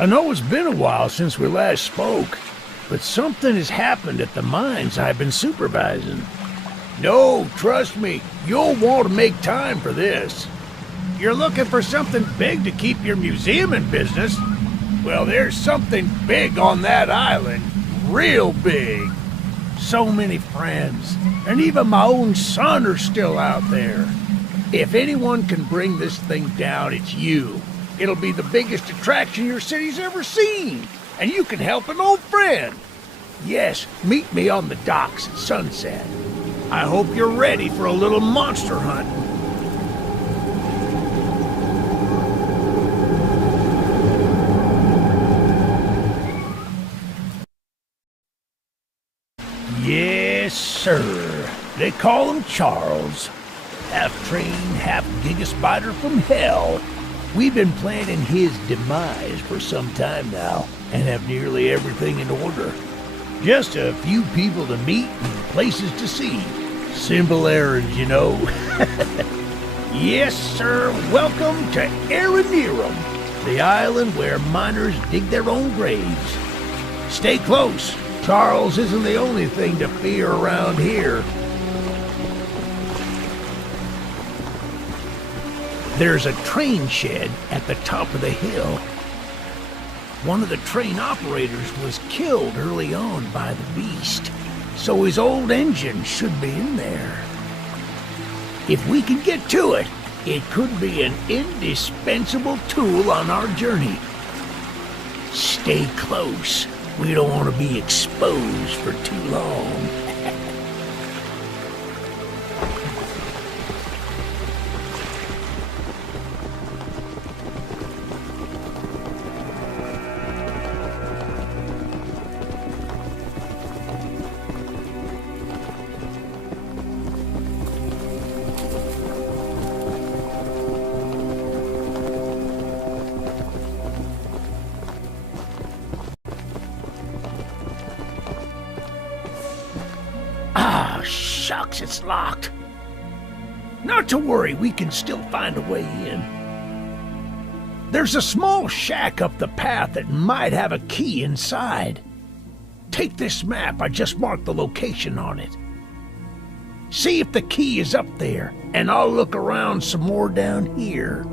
I know it's been a while since we last spoke, but something has happened at the mines I've been supervising. No, trust me, you'll want to make time for this. You're looking for something big to keep your museum in business? Well, there's something big on that island. Real big. So many friends, and even my own son are still out there. If anyone can bring this thing down, it's you. It'll be the biggest attraction your city's ever seen, and you can help an old friend. Yes, meet me on the docks at sunset. I hope you're ready for a little monster hunting. Yes, sir. They call him Charles. Half-trained, half-giga spider from hell. We've been planning his demise for some time now, and have nearly everything in order. Just a few people to meet and places to see. Simple errands, you know. Yes, sir. Welcome to Aranerum, the island where miners dig their own graves. Stay close. Charles isn't the only thing to fear around here. There's a train shed at the top of the hill. One of the train operators was killed early on by the beast, so his old engine should be in there. If we can get to it, it could be an indispensable tool on our journey. Stay close. We don't want to be exposed for too long. Shucks, it's locked. Not to worry, we can still find a way in. There's a small shack up the path that might have a key inside. Take this map, I just marked the location on it. See if the key is up there, and I'll look around some more down here.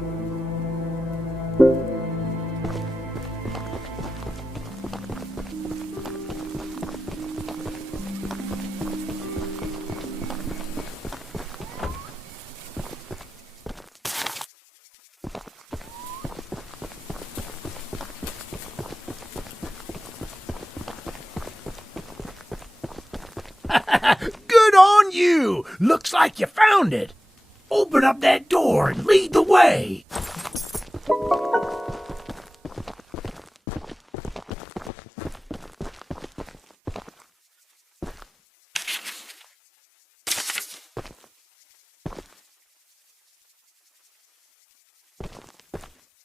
Good on you! Looks like you found it. Open up that door and lead the way.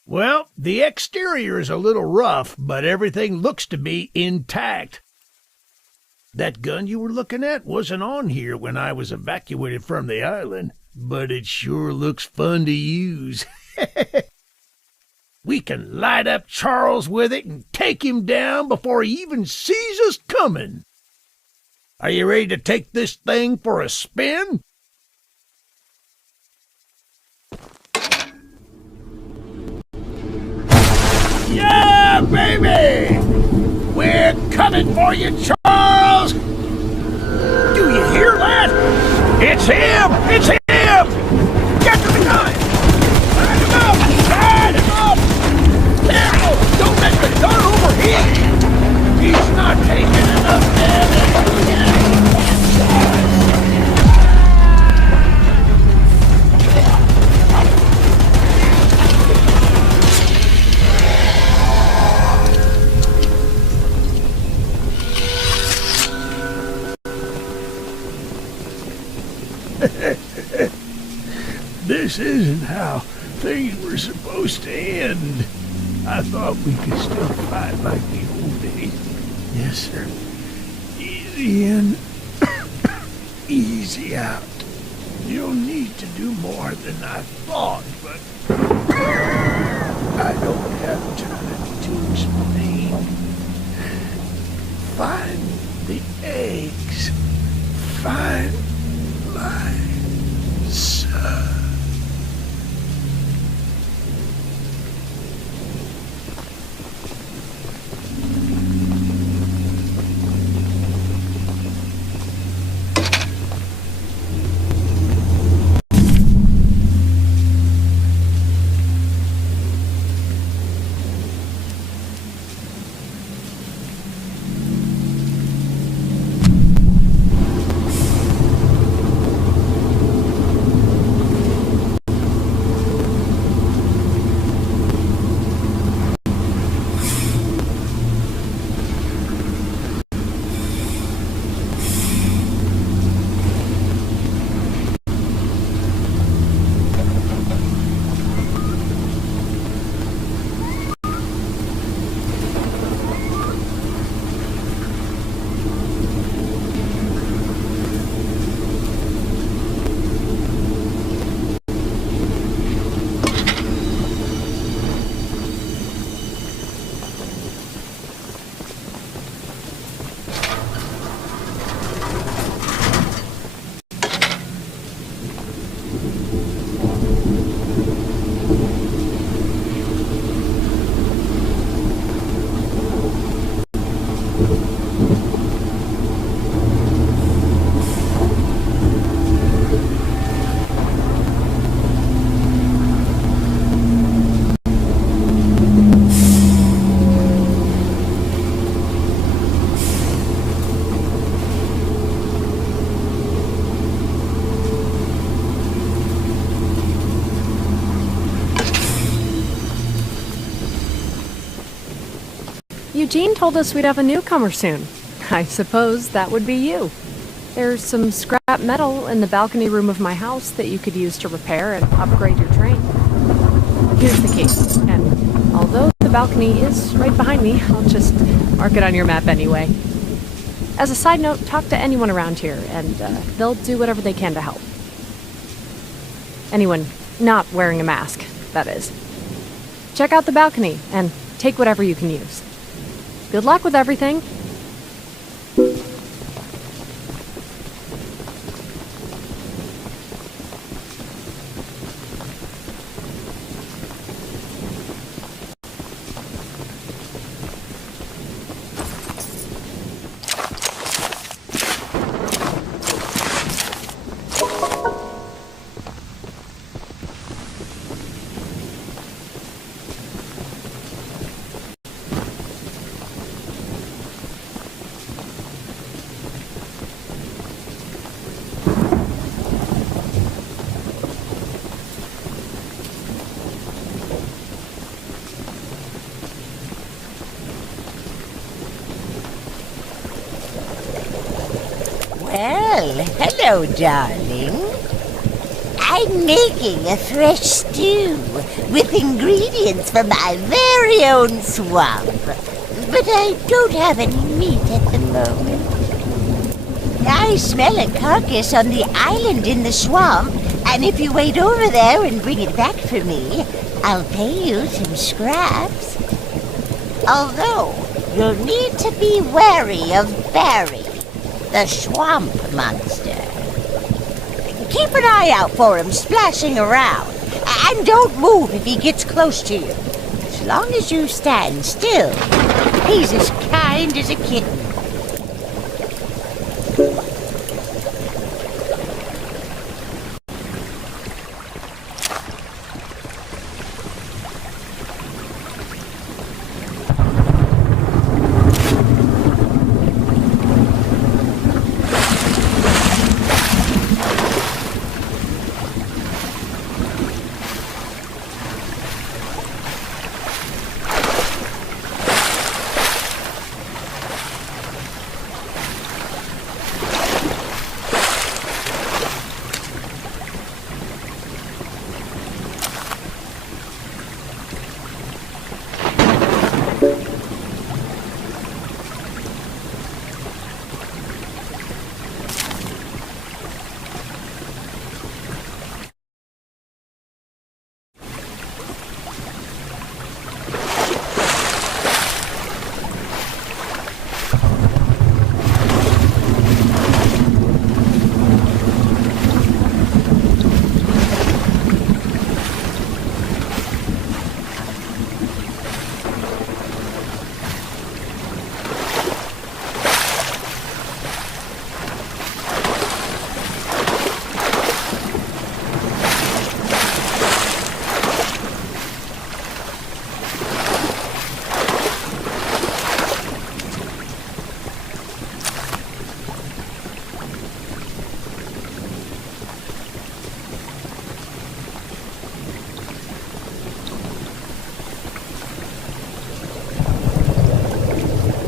Well, the exterior is a little rough, but everything looks to be intact. That gun you were looking at wasn't on here when I was evacuated from the island, but it sure looks fun to use. We can light up Charles with it and take him down before he even sees us coming. Are you ready to take this thing for a spin? Yeah, baby! We're coming for you, Charles! Do you hear that? It's him! It's him! Get to the gun! Light him up! Light him up! Careful! Don't let the gun overheat! He's not taking enough damage! This isn't how things were supposed to end. I thought we could still fight like the old days. Yes, sir. Easy in, easy out. You'll need to do more than I thought, but I don't have time to explain. Eugene told us we'd have a newcomer soon. I suppose that would be you. There's some scrap metal in the balcony room of my house that you could use to repair and upgrade your train. Here's the key, and although the balcony is right behind me, I'll just mark it on your map anyway. As a side note, talk to anyone around here, and they'll do whatever they can to help. Anyone not wearing a mask, that is. Check out the balcony, and take whatever you can use. Good luck with everything. Well, hello, darling. I'm making a fresh stew with ingredients from my very own swamp. But I don't have any meat at the moment. I smell a carcass on the island in the swamp, and if you wait over there and bring it back for me, I'll pay you some scraps. Although, you'll need to be wary of Barry, the swamp monster. Keep an eye out for him splashing around, and don't move if he gets close to you. As long as you stand still, he's as kind as a kitten.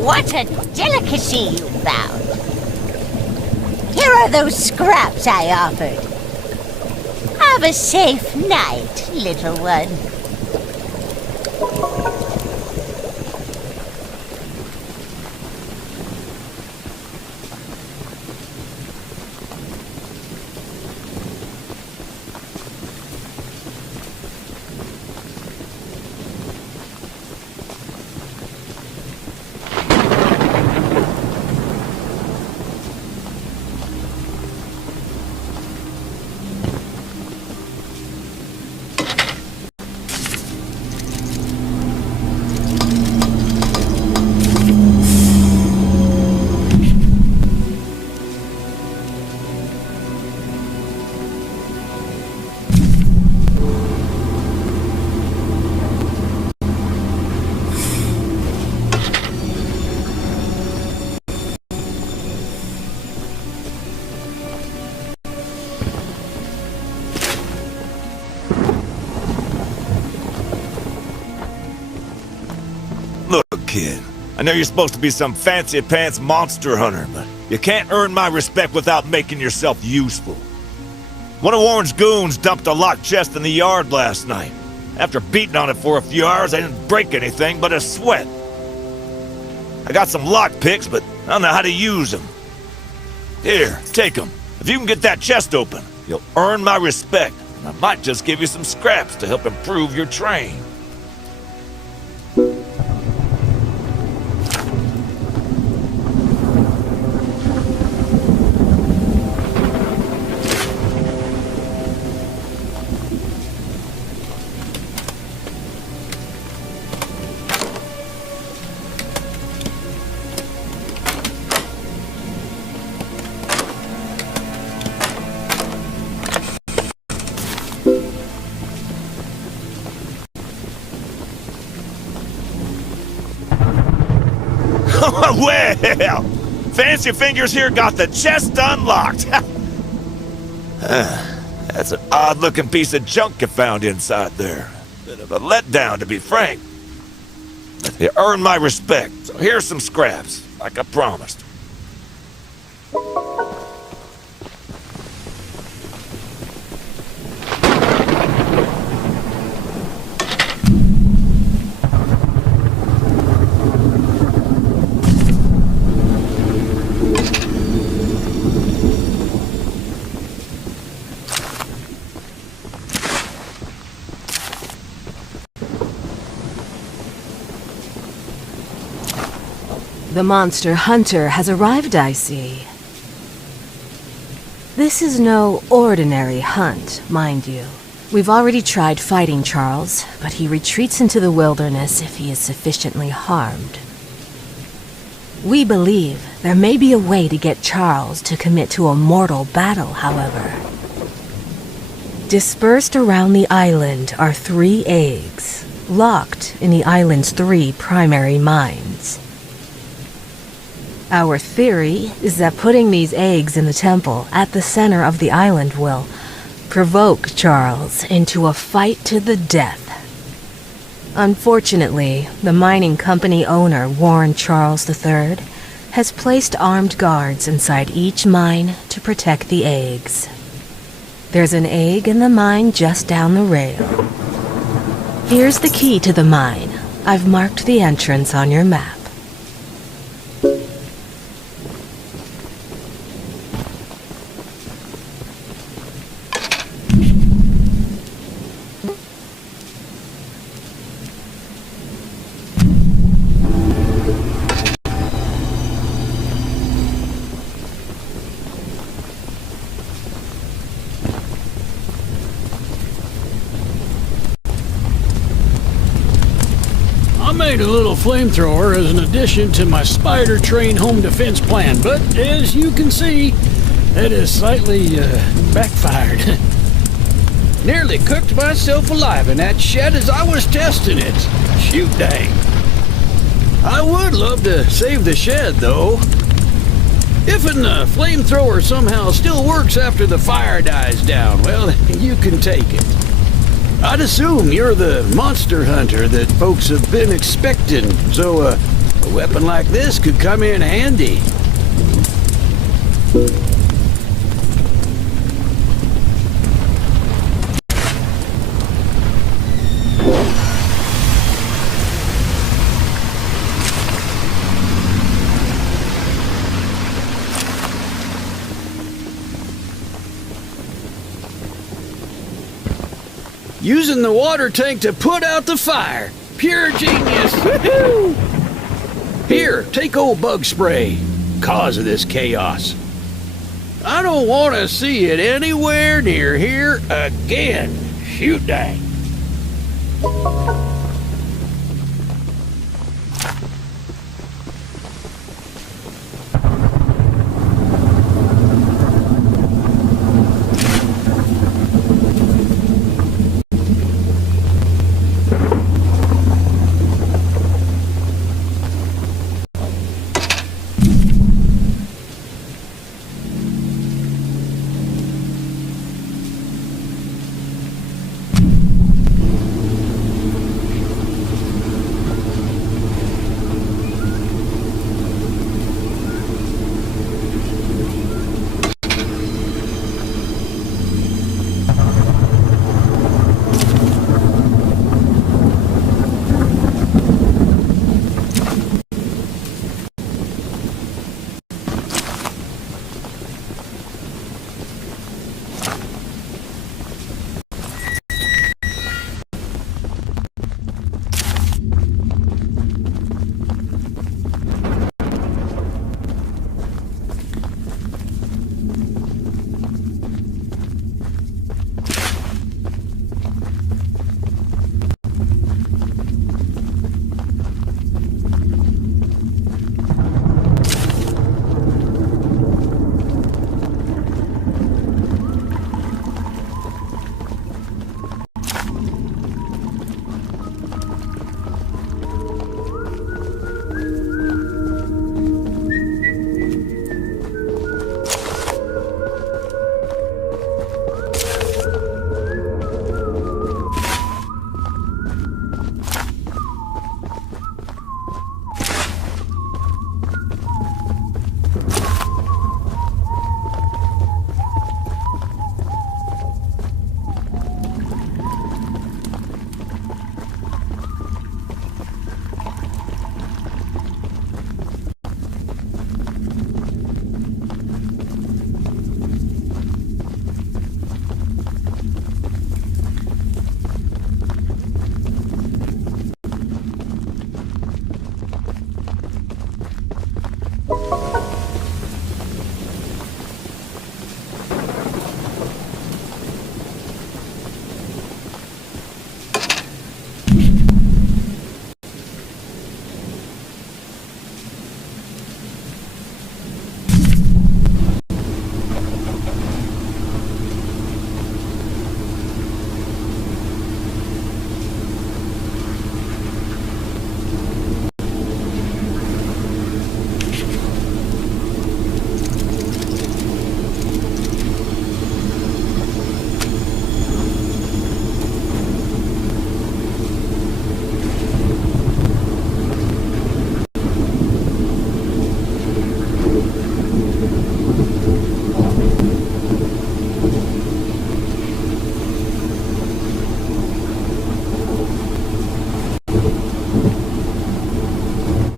What a delicacy you found! Here are those scraps I offered. Have a safe night, little one. Look, kid, I know you're supposed to be some fancy-pants monster hunter, but you can't earn my respect without making yourself useful. One of Warren's goons dumped a locked chest in the yard last night. After beating on it for a few hours, I didn't break anything but a sweat. I got some lock picks, but I don't know how to use them. Here, take them. If you can get that chest open, you'll earn my respect. And I might just give you some scraps to help improve your train. Well, Fancy Fingers here got the chest unlocked. That's an odd-looking piece of junk you found inside there. Bit of a letdown, to be frank. You earned my respect, so here's some scraps, like I promised. The monster hunter has arrived, I see. This is no ordinary hunt, mind you. We've already tried fighting Charles, but he retreats into the wilderness if he is sufficiently harmed. We believe there may be a way to get Charles to commit to a mortal battle, however. Dispersed around the island are 3 eggs, locked in the island's 3 primary mines. Our theory is that putting these eggs in the temple at the center of the island will provoke Charles into a fight to the death. Unfortunately, the mining company owner, Warren Charles III, has placed armed guards inside each mine to protect the eggs. There's an egg in the mine just down the rail. Here's the key to the mine. I've marked the entrance on your map. I made a little flamethrower as an addition to my spider train home defense plan, but as you can see, it has slightly backfired. Nearly cooked myself alive in that shed as I was testing it. Shoot dang. I would love to save the shed, though. If a flamethrower somehow still works after the fire dies down, well, you can take it. I'd assume you're the monster hunter that folks have been expecting, so a weapon like this could come in handy. Using the water tank to put out the fire. Pure genius. Woohoo! Here, take old bug spray. Cause of this chaos. I don't want to see it anywhere near here again. Shoot dang.